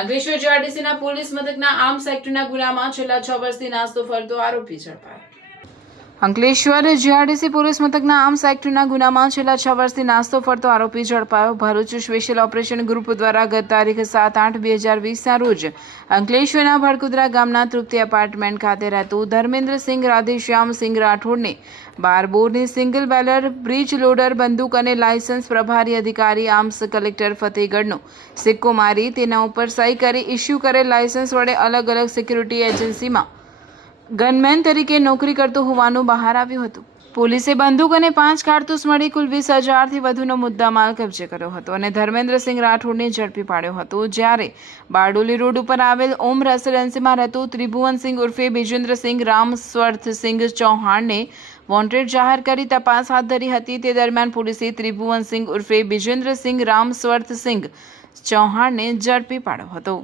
Ankleshwar જીઆરડીસીના police મથકના arms એક્ટના ગુનામાં છેલ્લા 6 વર્ષથી નાસ્તો ફરતો આરોપી ઝડપાયો. અંકલેશ્વર જીઆરડીસી પોલીસ મથકના આર્મ્સ એક્ટના ગુનામાં છેલ્લા 6 વર્ષથી નાસ્તો ફરતો આરોપી ઝડપાયો. ભરૂચ સ્પેશિયલ ઓપરેશન ગ્રુપ દ્વારા ગત તારીખ 7/8/2020ના રોજ અંકલેશ્વરના ભડકુદરા ગામના તૃપ્તિ એપાર્ટમેન્ટ ખાતે રહેતું ધર્મેન્દ્રસિંહ રાધેશ્યામસિંહ રાઠોડને 12 બોરની સિંગલ બેરલ બ્રીજ લોડર બંદૂક અને લાયસન્સ પ્રભારી અધિકારી આર્મ્સ કલેક્ટર ફતેહગઢનો સિક્કો મારી તેના ઉપર સહી કરી ઇસ્યુ કરેલ લાયસન્સ વડે અલગ અલગ સિક્યુરિટી એજન્સીમાં ગનમેન તરીકે નોકરી કરતો હોવાનું બહાર આવ્યું હતું. પોલીસે બંદૂક અને 5 કારતૂસ મળી કુલ 20,000થી વધુનો મુદ્દામાલ કબજે કર્યો હતો અને ધર્મેન્દ્રસિંહ રાઠોડને ઝડપી પાડ્યો હતો. જ્યારે બારડોલી રોડ ઉપર આવેલ ઓમ રેસિડેન્સીમાં રહેતું ત્રિભુવનસિંહ ઉર્ફે બિજેન્દ્રસિંહ રામસ્વર્થસિંહ ચૌહાણને વોન્ટેડ જાહેર કરી તપાસ હાથ ધરી હતી. તે દરમિયાન પોલીસે ત્રિભુવનસિંહ ઉર્ફે બિજેન્દ્રસિંહ રામસ્વર્થસિંહ ચૌહાણને ઝડપી પાડ્યો હતો.